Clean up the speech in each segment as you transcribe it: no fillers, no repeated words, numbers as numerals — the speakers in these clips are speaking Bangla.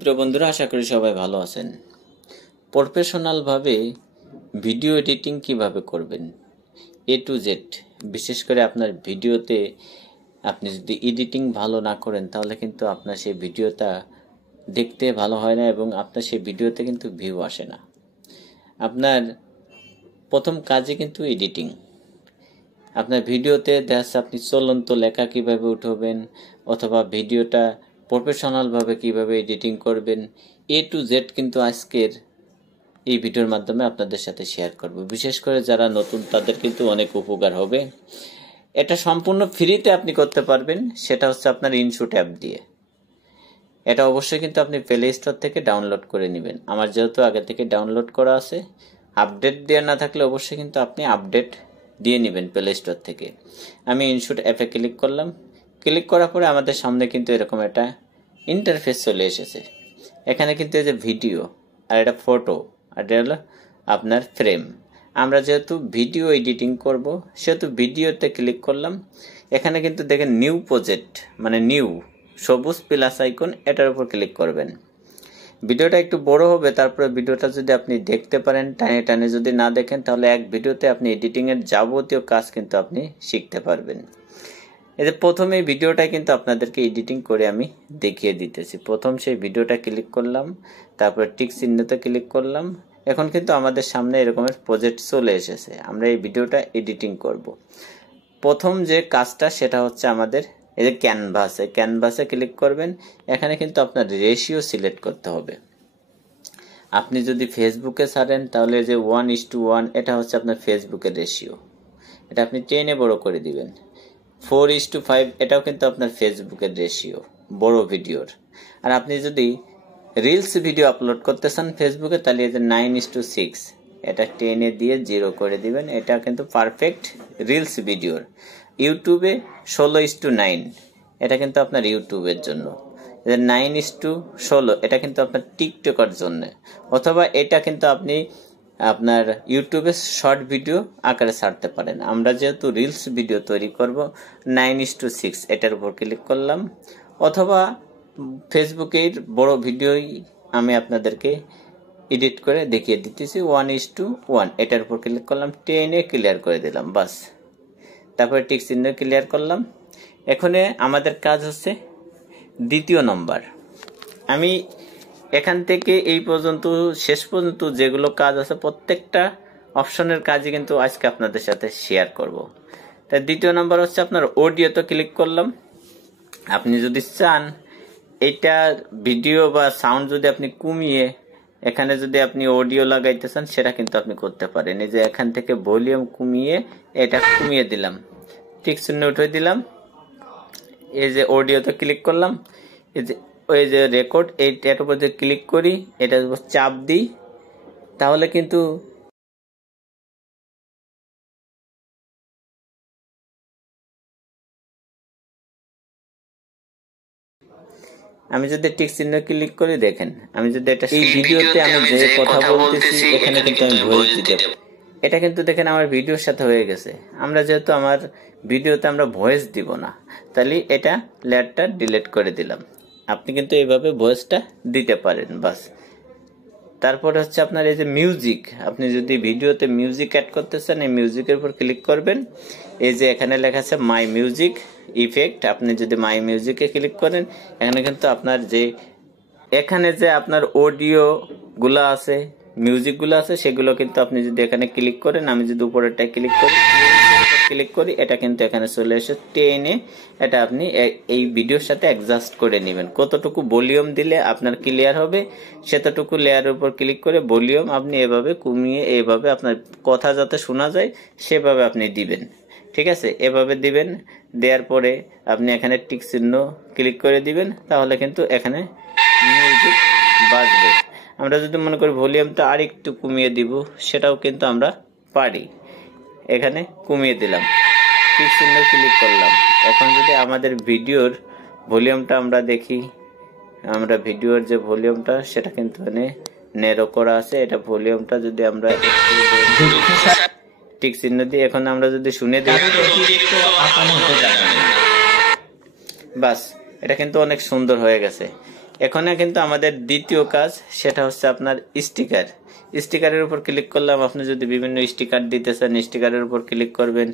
প্রিয় বন্ধুরা, আশা করি সবাই ভালো আছেন। প্রফেশনালভাবে ভিডিও এডিটিং কিভাবে করবেন A to Z, বিশেষ করে আপনার ভিডিওতে আপনি যদি এডিটিং ভালো না করেন তাহলে কিন্তু আপনার সেই ভিডিওটা দেখতে ভালো হয় না এবং আপনার সেই ভিডিওতে কিন্তু ভিউ আসে না। আপনার প্রথম কাজে কিন্তু এডিটিং। আপনার ভিডিওতে দেখা আপনি চলন্ত লেখা কিভাবে উঠাবেন অথবা ভিডিওটা প্রফেশনালভাবে কিভাবে এডিটিং করবেন A to Z কিন্তু আজকের এই ভিডিওর মাধ্যমে আপনাদের সাথে শেয়ার করব। বিশেষ করে যারা নতুন তাদের কিন্তু অনেক উপকার হবে। এটা সম্পূর্ণ ফ্রিতে আপনি করতে পারবেন, সেটা হচ্ছে আপনার ইনশুট অ্যাপ দিয়ে। এটা অবশ্যই কিন্তু আপনি প্লে স্টোর থেকে ডাউনলোড করে নেবেন। আমার যেহেতু আগে থেকে ডাউনলোড করা আছে, আপডেট দেওয়া না থাকলে অবশ্যই কিন্তু আপনি আপডেট দিয়ে নেবেন প্লে স্টোর থেকে। আমি ইনশুট অ্যাপে ক্লিক করলাম। ক্লিক করার পরে আমাদের সামনে কিন্তু এরকম একটা ইন্টারফেস চলে এসেছে। এখানে কিন্তু এই যে ভিডিও আর এটা ফটো আর এটা হলো আপনার ফ্রেম। আমরা যেহেতু ভিডিও এডিটিং করব সেহেতু ভিডিওতে ক্লিক করলাম। এখানে কিন্তু দেখেন নিউ প্রজেক্ট, মানে নিউ সবুজ প্লাস আইকন, এটার উপর ক্লিক করবেন। ভিডিওটা একটু বড় হবে, তারপরে ভিডিওটা যদি আপনি দেখতে পারেন, টানে টানে যদি না দেখেন তাহলে এক ভিডিওতে আপনি এডিটিংয়ের যাবতীয় কাজ কিন্তু আপনি শিখতে পারবেন। এই যে প্রথমে ভিডিওটা কিন্তু আপনাদেরকে এডিটিং করে আমি দেখিয়ে দিতেছি। প্রথম সেই ভিডিওটা ক্লিক করলাম, তারপর টিক চিহ্নতে ক্লিক করলাম। এখন কিন্তু আমাদের সামনে এরকমের প্রজেক্ট চলে এসেছে। আমরা এই ভিডিওটা এডিটিং করব। প্রথম যে কাজটা সেটা হচ্ছে আমাদের এই যে ক্যানভাসে ক্লিক করবেন। এখানে কিন্তু আপনার রেশিও সিলেক্ট করতে হবে। আপনি যদি ফেসবুকে ছাড়েন তাহলে যে 1:1 এটা হচ্ছে আপনার ফেসবুকের রেশিও, এটা আপনি 10-এ বড় করে দিবেন। 4:5 এটাও কিন্তু আপনার ফেসবুকের রেশিও বড় ভিডিওর। আর আপনি যদি রিলস ভিডিও আপলোড করতে চান ফেসবুকে তাহলে এই যে 9:6 এটা 10-এ দিয়ে 0 করে দিবেন। এটা কিন্তু পারফেক্ট রিলস ভিডিওর। ইউটিউবে 16:9 এটা কিন্তু আপনার ইউটিউবের জন্য। 9:16 এটা কিন্তু আপনার টিকটকের জন্য। অথবা এটা কিন্তু আপনি আপনার ইউটিউবে শর্ট ভিডিও আকারে ছাড়তে পারেন। আমরা যেহেতু রিলস ভিডিও তৈরি করব 9:6 এটার উপর ক্লিক করলাম। অথবা ফেসবুকের বড় ভিডিওই আমি আপনাদেরকে এডিট করে দেখিয়ে দিতেছি। 1:1 এটার উপর ক্লিক করলাম, 10-এ ক্লিয়ার করে দিলাম, বাস। তারপরে টিক চিহ্ন ক্লিয়ার করলাম। এখানে আমাদের কাজ হচ্ছে দ্বিতীয় নম্বর। আমি এখান থেকে এই পর্যন্ত শেষ পর্যন্ত যেগুলো কাজ আছে প্রত্যেকটা অপশনের কাজই কিন্তু আজকে আপনাদের সাথে শেয়ার করব। তাই দ্বিতীয় নাম্বার হচ্ছে আপনার অডিওতে ক্লিক করলাম। আপনি যদি চান এটা ভিডিও বা সাউন্ড যদি আপনি কমিয়ে এখানে যদি আপনি অডিও লাগাইতে চান সেটা কিন্তু আপনি করতে পারেন। এই যে এখান থেকে ভলিউম কমিয়ে এটা কমিয়ে দিলাম, ঠিক চিহ্ন উঠে দিলাম। এই যে অডিওতে ক্লিক করলাম, এই যে ওই যে রেকর্ড এইটার উপর যদি ক্লিক করি, এটার উপর চাপ দিই তাহলে কিন্তু আমি যদি টিক চিহ্ন ক্লিক করি, দেখেন আমি যদি এটা এই ভিডিওতে আমি যে কথা বলতেছি এখানে কিন্তু আমি ভয়েস দিতে, এটা কিন্তু দেখেন আমার ভিডিওর সাথে হয়ে গেছে। আমরা যেহেতু আমার ভিডিওতে আমরা ভয়েস দিব না, তাহলে এটা লেয়ারটা ডিলিট করে দিলাম। আপনি কিন্তু এইভাবে ভয়েসটা দিতে পারেন, বাস। তারপরে হচ্ছে আপনার এই যে মিউজিক, আপনি যদি ভিডিওতে মিউজিক অ্যাড করতে চান এই মিউজিকের উপর ক্লিক করবেন। এই যে এখানে লেখা আছে মাই মিউজিক ইফেক্ট, আপনি যদি মাই মিউজিকে ক্লিক করেন এখানে কিন্তু আপনার যে এখানে যে আপনার অডিও গুলো আছে, মিউজিক গুলো আছে, সেগুলো কিন্তু আপনি যদি এখানে ক্লিক করেন, আমি যদি উপরেরটায় ক্লিক করি এটা কিন্তু এখানে চলে এসে 10-এ এটা আপনি এই ভিডিওর সাথে অ্যাডজাস্ট করে নেবেন। কতটুকু ভলিউম দিলে আপনার ক্লিয়ার হবে সেতটুকু লেয়ারের উপর ক্লিক করে ভলিউম আপনি এভাবে কমিয়ে এভাবে আপনার কথা যাতে শোনা যায় সেভাবে আপনি দিবেন, ঠিক আছে? এভাবে দিবেন। দেওয়ার পরে আপনি এখানে টিক চিহ্ন ক্লিক করে দিবেন, তাহলে কিন্তু এখানে মিউজিক বাজবে। আমরা যদি মনে করি ভলিউমটা আর একটু কমিয়ে দিব সেটাও কিন্তু আমরা পারি। এখানে কমিয়ে দিলাম, টিক চিহ্ন ক্লিক করলাম। এখন যদি আমাদের ভিডিওর ভলিউমটা আমরা দেখি, আমরা ভিডিওর যে ভলিউমটা সেটা কিন্তু এখানে ন্যারো করা আছে। এটা ভলিউমটা যদি আমরা টিক চিহ্ন দিয়ে এখন আমরা যদি শুনে দিই, বাস, এটা কিন্তু অনেক সুন্দর হয়ে গেছে। এখানে কিন্তু আমাদের দ্বিতীয় কাজ, সেটা হচ্ছে আপনার স্টিকার। স্টিকারের উপর ক্লিক করলাম। আপনি যদি বিভিন্ন স্টিকার দিতে চান, স্টিকারের উপর ক্লিক করবেন।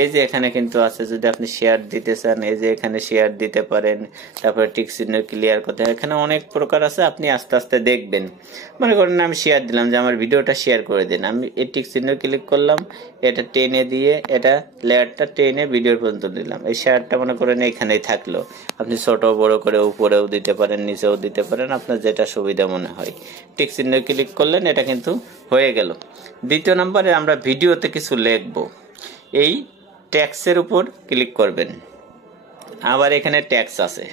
এই যে এখানে কিন্তু আছে, যদি আপনি শেয়ার দিতে চান, এই যে এখানে শেয়ার দিতে পারেন। তারপরে টিক চিহ্ন ক্লিয়ার করতে, এখানে অনেক প্রকার আছে, আপনি আস্তে আস্তে দেখবেন। মনে করেন আমি শেয়ার দিলাম, যে আমার ভিডিওটা শেয়ার করে দিন। আমি এই টিক চিহ্ন ক্লিক করলাম, এটা টেনে দিয়ে, এটা লেয়ারটা টেনে ভিডিওর পর্যন্ত দিলাম। এই শেয়ারটা মনে করেন এখানেই থাকলো। আপনি ছোট বড় করে উপরেও দিতে পারেন, নিচেও দিতে পারেন, আপনার যেটা সুবিধা মনে হয়। টিক চিহ্ন ক্লিক করলেন, এটা কিন্তু হয়ে গেল। দ্বিতীয় নম্বরে আমরা ভিডিওতে কিছু লিখবো। এই ট্যাক্সের উপর ক্লিক করবেন। আবার এখানে ট্যাক্স আছে,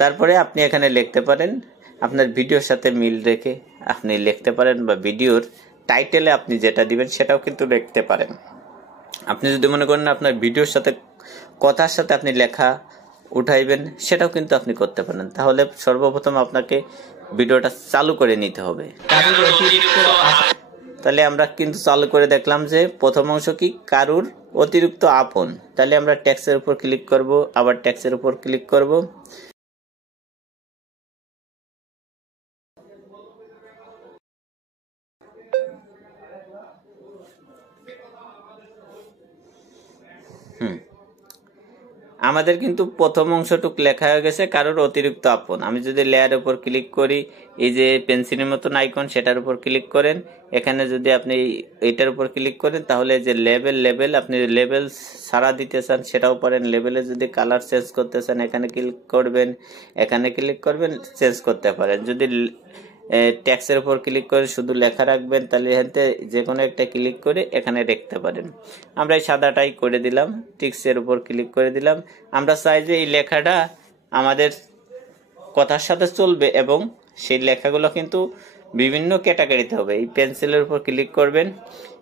তারপরে আপনি এখানে লিখতে পারেন, আপনার ভিডিওর সাথে মিল রেখে আপনি লিখতে পারেন, বা ভিডিওর টাইটেলে আপনি যেটা দিবেন সেটাও কিন্তু লিখতে পারেন। আপনি যদি মনে করেন আপনার ভিডিওর সাথে, কথার সাথে আপনি লেখা উঠাইবেন, সেটাও কিন্তু আপনি করতে পারেন। তাহলে সর্বপ্রথম আপনাকে ভিডিওটা চালু করে নিতে হবে। তাহলে আমরা কিন্তু চালু করে দেখলাম যে প্রথম অংশ কি, কারুর অতিরিক্ত আপন। তাহলে আমরা ট্যাক্সের উপর ক্লিক করব, আবার ট্যাক্সের উপর ক্লিক করব। আমাদের কিন্তু প্রথম অংশটুক লেখা হয়ে গেছে, কারোর অতিরিক্ত আপন। আমি যদি লেয়ারের উপর ক্লিক করি, এই যে পেন্সিলের মতন আইকন, সেটার উপর ক্লিক করেন। এখানে যদি আপনি এইটার উপর ক্লিক করেন, তাহলে যে লেবেল, আপনি লেবেল ছাড়া দিতে চান সেটাও পারেন। লেবেলে যদি কালার চেঞ্জ করতে চান, এখানে ক্লিক করবেন, এখানে ক্লিক করবেন, চেঞ্জ করতে পারেন। যদি ট্যাক্সের উপর ক্লিক করে শুধু লেখা রাখবেন, তাহলে এখান থেকে যে কোনো একটা ক্লিক করে এখানে রাখতে পারেন। আমরা এই সাদাটাই করে দিলাম, টিক্সের উপর ক্লিক করে দিলাম। আমরা চাই যে এই লেখাটা আমাদের কথার সাথে চলবে, এবং সেই লেখাগুলো কিন্তু বিভিন্ন ক্যাটাগরিতে হবে। এই পেন্সিলের উপর ক্লিক করবেন,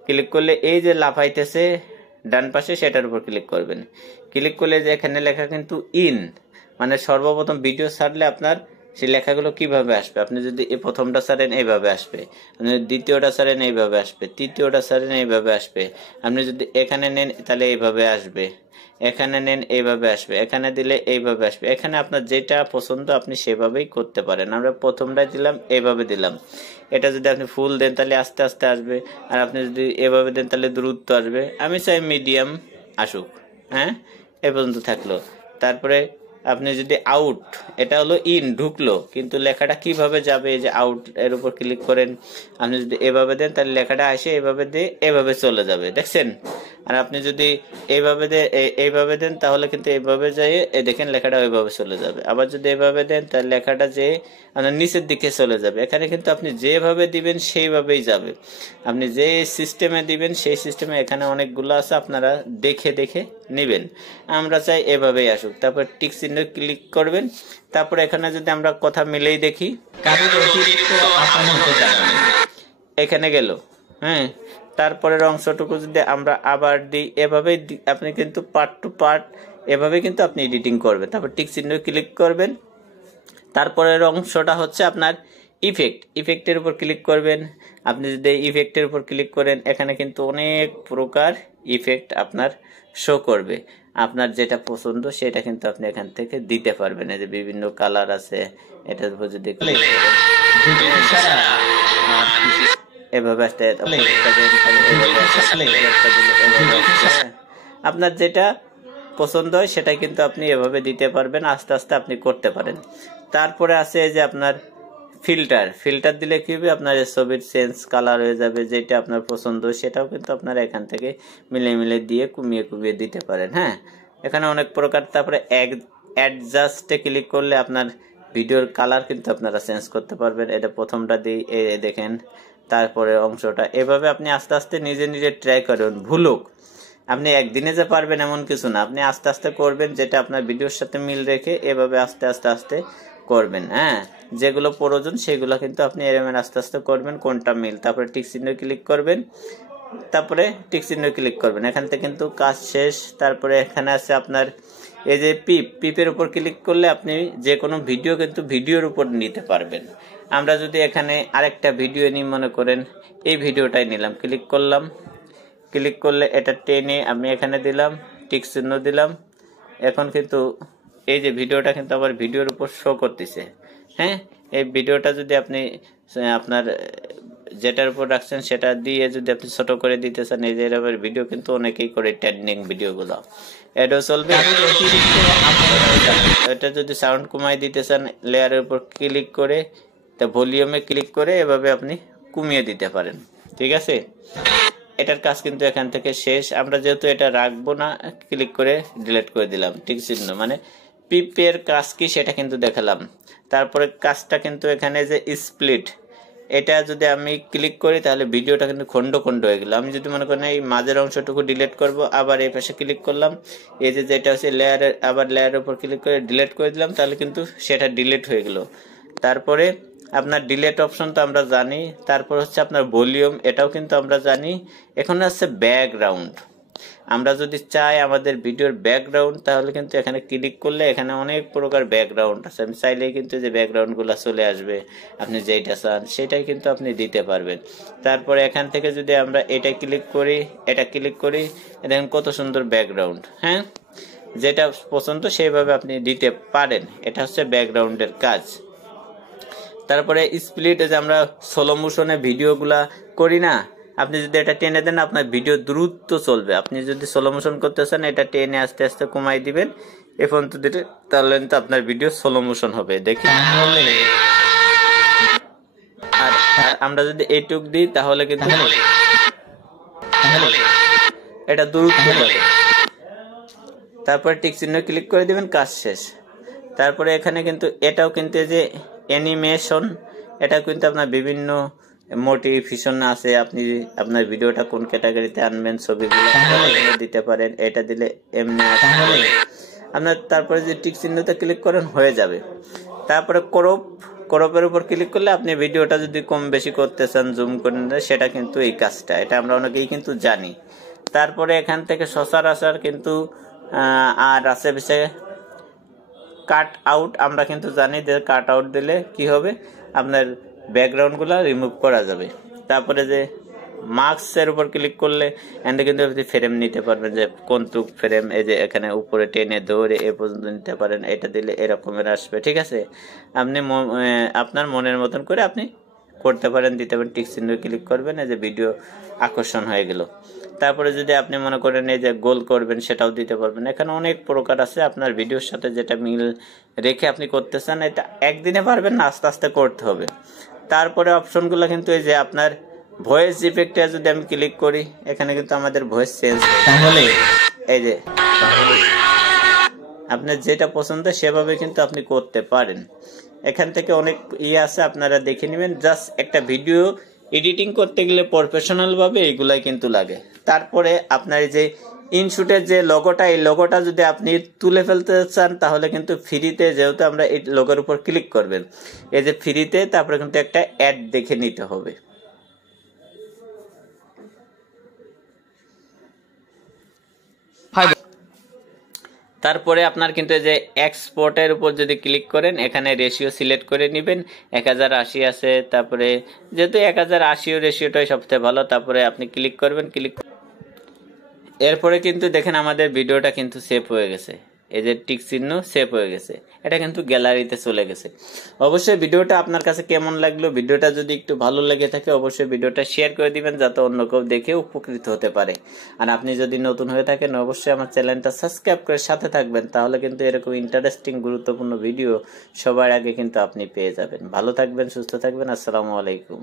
ক্লিক করলে এই যে লাফাইতেছে ডান পাশে, সেটার উপর ক্লিক করবেন। ক্লিক করলে যে এখানে লেখা কিন্তু ইন, মানে সর্বপ্রথম ভিডিও ছাড়লে আপনার সেই লেখাগুলো কিভাবে আসবে। আপনি যদি এই প্রথমটা ছাড়েন, এইভাবে আসবে। আপনি যদি দ্বিতীয়টা ছাড়েন, এইভাবে আসবে। তৃতীয়টা ছাড়েন, এইভাবে আসবে। আপনি যদি এখানে নেন, তাহলে এইভাবে আসবে। এখানে নেন, এইভাবে আসবে। এখানে দিলে এইভাবে আসবে। এখানে আপনার যেটা পছন্দ আপনি সেভাবেই করতে পারেন। আমরা প্রথমটা দিলাম, এইভাবে দিলাম। এটা যদি আপনি ফুল দেন, তাহলে আস্তে আস্তে আসবে। আর আপনি যদি এভাবে দেন, তাহলে দ্রুত আসবে। আমি চাই মিডিয়াম আসুক, হ্যাঁ, এ পর্যন্ত থাকলো। তারপরে আপনি যদি আউট, এটা হলো ইন, ঢুকলো, কিন্তু লেখাটা কিভাবে যাবে, এই যে আউট এর উপর ক্লিক করেন। আপনি যদি এভাবে দেন, তাহলে লেখাটা আসে এভাবে দিয়ে এভাবে চলে যাবে, দেখছেন। আর আপনি যদি এইভাবে দেন, তাহলে কিন্তু এইভাবে যাই, দেখেন লেখাটা ওইভাবে চলে যাবে। আবার যদি এইভাবে দেন, তাহলে লেখাটা যে আপনার নিচের দিকে চলে যাবে। এখানে কিন্তু আপনি যেভাবে দিবেন সেইভাবেই যাবে। আপনি যে সিস্টেমে দিবেন সেই সিস্টেমে এখানে অনেকগুলো আছে, আপনারা দেখে দেখে নিবেন। আমরা চাই এভাবেই আসুক। তারপর টিক চিহ্ন ক্লিক করবেন। তারপর এখানে যদি আমরা কথা মিলেই দেখি, এখানে গেল, হ্যাঁ। তারপরের অংশটুকু যদি আমরা আবার দিই, এভাবেই আপনি কিন্তু পার্ট টু পার্ট এভাবে কিন্তু আপনি এডিটিং করবেন। তারপর টিক চিহ্ন ক্লিক করবেন। তারপরের অংশটা হচ্ছে আপনার ইফেক্টের উপর ক্লিক করবেন। আপনি যদি ইফেক্টের উপর ক্লিক করেন, এখানে কিন্তু অনেক প্রকার ইফেক্ট আপনার শো করবে। আপনার যেটা পছন্দ সেটা কিন্তু আপনি এখান থেকে দিতে পারবেন। এই যে বিভিন্ন কালার আছে, এটার উপর যদি এভাবে আসতে, আপনার যেটা পছন্দ হয় সেটাই কিন্তু আপনি এভাবে দিতে পারবেন। আস্তে আস্তে আপনি করতে পারেন। তারপরে আছে যে আপনার ফিল্টার দিলে কি হবে, আপনার ছবির চেঞ্জ কালার হয়ে যাবে। যেটা আপনার পছন্দ সেটাও কিন্তু আপনারা এখান থেকে মিলে দিয়ে কমিয়ে দিতে পারেন, হ্যাঁ। এখানে অনেক প্রকার। তারপরে অ্যাডজাস্টে ক্লিক করলে আপনার ভিডিওর কালার কিন্তু আপনারা চেঞ্জ করতে পারবেন। এটা প্রথমটা দিই, দেখেন। তারপরে অংশটা এভাবে আপনি আস্তে আস্তে নিজে ট্রাই করুন। ভুলুক, আপনি একদিনে যে পারবেন এমন কিছু না, আপনি আস্তে আস্তে করবেন, যেটা আপনার ভিডিওর সাথে মিল রেখে এভাবে আস্তে আস্তে করবেন, হ্যাঁ। যেগুলো প্রয়োজন সেগুলো কিন্তু আপনি এরকম আস্তে আস্তে করবেন, কোনটা মিল। তারপরে টিক চিহ্ন ক্লিক করবেন, তারপরে টিক চিহ্ন ক্লিক করবেন। এখান থেকে কিন্তু কাজ শেষ। তারপরে এখানে আছে আপনার এই যে পিপের উপর ক্লিক করলে আপনি যে কোনো ভিডিও কিন্তু ভিডিওর উপর নিতে পারবেন। আমরা যদি এখানে আরেকটা ভিডিও নিই, মনে করেন এই ভিডিওটাই নিলাম, ক্লিক করলাম। ক্লিক করলে এটা টেনে আমি এখানে দিলাম, টিক চিহ্ন দিলাম। এখন কিন্তু এই যে ভিডিওটা কিন্তু আবার ভিডিওর উপর শো করতেছে, হ্যাঁ, এই ভিডিওটা যদি আপনি আপনার যেটার উপর রাখছেন সেটা দিয়ে যদি আপনি ছোট করে দিতে চান, এই যে এরকম ভিডিও কিন্তু অনেকেই করে, ট্রেন্ডিং ভিডিওগুলো এটাও চলবে। এটা যদি সাউন্ড কমাই দিতে চান, লেয়ারের উপর ক্লিক করে তা ভলিউমে ক্লিক করে এভাবে আপনি কমিয়ে দিতে পারেন, ঠিক আছে। এটার কাজ কিন্তু এখান থেকে শেষ। আমরা যেহেতু এটা রাখবো না, ক্লিক করে ডিলিট করে দিলাম, ঠিক চিহ্ন মানে পিপের কাজ কি সেটা কিন্তু দেখালাম। তারপরে কাজটা কিন্তু এখানে যে স্প্লিট, এটা যদি আমি ক্লিক করি তাহলে ভিডিওটা কিন্তু খন্ড খন্ড হয়ে গেল। আমি যদি মনে করেন এই মাঝের অংশটুকু ডিলিট করব, আবার এই পাশে ক্লিক করলাম, এই যে যেটা হচ্ছে লেয়ারের, আবার লেয়ারের উপর ক্লিক করে ডিলিট করে দিলাম, তাহলে কিন্তু সেটা ডিলিট হয়ে গেল। তারপরে আপনার ডিলিট অপশন তো আমরা জানি, তারপর হচ্ছে আপনার ভলিউম, এটাও কিন্তু আমরা জানি। এখন হচ্ছে ব্যাকগ্রাউন্ড, আমরা যদি চাই আমাদের ভিডিওর ব্যাকগ্রাউন্ড, তাহলে কিন্তু এখানে ক্লিক করলে এখানে অনেক প্রকার ব্যাকগ্রাউন্ড আছে। আমি চাইলেই কিন্তু যে ব্যাকগ্রাউন্ডগুলো চলে আসবে, আপনি যেটা চান সেটাই কিন্তু আপনি দিতে পারবেন। তারপরে এখান থেকে যদি আমরা এটা ক্লিক করি, এটা ক্লিক করি, দেখেন কত সুন্দর ব্যাকগ্রাউন্ড। হ্যাঁ, যেটা পছন্দ সেইভাবে আপনি দিতে পারেন, এটা হচ্ছে ব্যাকগ্রাউন্ডের কাজ। তারপরে স্প্লিট, যে আমরা স্লো মোশনে ভিডিওগুলা করি না, আপনি যদি এটা টেনে দেন আপনার ভিডিও দ্রুত চলবে। আপনি যদি স্লো মোশন করতে চান, এটা টেনে আস্তে আস্তে কমাই দিবেন এ পর্যন্ত দিলে, তাহলে তো আপনার ভিডিও স্লো মোশন হবে। দেখি, আর আমরা যদি এইটুক দিই তাহলে কিন্তু এটা দ্রুত যাবে। তারপরে টিক চিহ্ন ক্লিক করে দিবেন, কাজ শেষ। তারপরে এখানে কিন্তু এটাও কিন্তু যে অ্যানিমেশন, এটা কিন্তু আপনার বিভিন্ন মোটিভেশন আছে। আপনি আপনার ভিডিওটা কোন ক্যাটাগরিতে আনবেন, ছবিগুলো দিতে পারেন, এটা দিলে এমনি আসবে আপনার। তারপরে যে টিক চিহ্নতে ক্লিক করেন হয়ে যাবে। তারপরে ক্রপের উপর ক্লিক করলে আপনি ভিডিওটা যদি কম বেশি করতে চান, জুম করে সেটা কিন্তু এই কাজটা, এটা আমরা অনেকেই কিন্তু জানি। তারপরে এখান থেকে সচরাচর কিন্তু আর আছে বিষয়ে কাট আউট, আমরা কিন্তু জানি যে কাট আউট দিলে কি হবে, আপনার ব্যাকগ্রাউন্ডগুলো রিমুভ করা যাবে। তারপরে যে মার্কসের উপর ক্লিক করলে এখানে কিন্তু আপনি ফ্রেম নিতে পারবেন, যে কোনটুক ফ্রেম, এই যে এখানে উপরে টেনে ধরে এ পর্যন্ত নিতে পারেন, এটা দিলে এরকমের আসবে, ঠিক আছে। আপনি আপনার মনের মতন করে আপনি করতে পারেন, দিতে পারেন। টিক চিহ্ন ক্লিক করবেন, এই যে ভিডিও আকর্ষণ হয়ে গেল। তারপরে যদি আপনি মনে করেন এই যে গোল করবেন, সেটাও দিতে পারবেন। এখানে অনেক প্রকার আছে, আপনার ভিডিওর সাথে যেটা মিল রেখে আপনি করতে চান, এটা একদিনে পারবেন না, আস্তে আস্তে করতে হবে। তারপরে অপশনগুলো কিন্তু এই যে আপনার ভয়েস ইফেক্টে যদি আমি ক্লিক করি, এখানে কিন্তু আমাদের ভয়েস চেঞ্জ, তাহলে এই যে আপনার যেটা পছন্দ সেভাবে কিন্তু আপনি করতে পারেন। এখান থেকে অনেক আছে, আপনারা দেখে নেবেন। জাস্ট একটা ভিডিও এডিটিং করতে গেলে প্রফেশনাল ভাবে এইগুলাই কিন্তু লাগে। তারপরে আপনার এই যে ইনশুটের যে লোগোটা, এই লোগোটা যদি আপনি তুলে ফেলতে চান, তাহলে কিন্তু ফ্রিতে, যেহেতু আমরা এই লোগোর উপর ক্লিক করবেন, এই যে ফ্রিতে, তারপরে কিন্তু একটা অ্যাড দেখে নিতে হবে। তারপরে আপনার কিন্তু যে এক্সপোর্টের উপর যদি ক্লিক করেন, এখানে রেশিও সিলেক্ট করে নেবেন, 1080 আছে। তারপরে যেহেতু 1080 রেশিওটাই সবচেয়ে ভালো, তারপরে আপনি ক্লিক করবেন। এরপরে কিন্তু দেখেন আমাদের ভিডিওটা কিন্তু সেভ হয়ে গেছে, এই যে টিক চিহ্ন সেভ হয়ে গেছে, এটা কিন্তু গ্যালারিতে চলে গেছে। অবশ্যই ভিডিওটা আপনার কাছে কেমন লাগলো, ভিডিওটা যদি একটু ভালো লেগে থাকে অবশ্যই ভিডিওটা শেয়ার করে দিবেন, যাতে অন্য কেউ দেখে উপকৃত হতে পারে। আর আপনি যদি নতুন হয়ে থাকেন অবশ্যই আমার চ্যানেলটা সাবস্ক্রাইব করে সাথে থাকবেন, তাহলে কিন্তু এরকম ইন্টারেস্টিং গুরুত্বপূর্ণ ভিডিও সবার আগে কিন্তু আপনি পেয়ে যাবেন। ভালো থাকবেন, সুস্থ থাকবেন। আসসালামু আলাইকুম।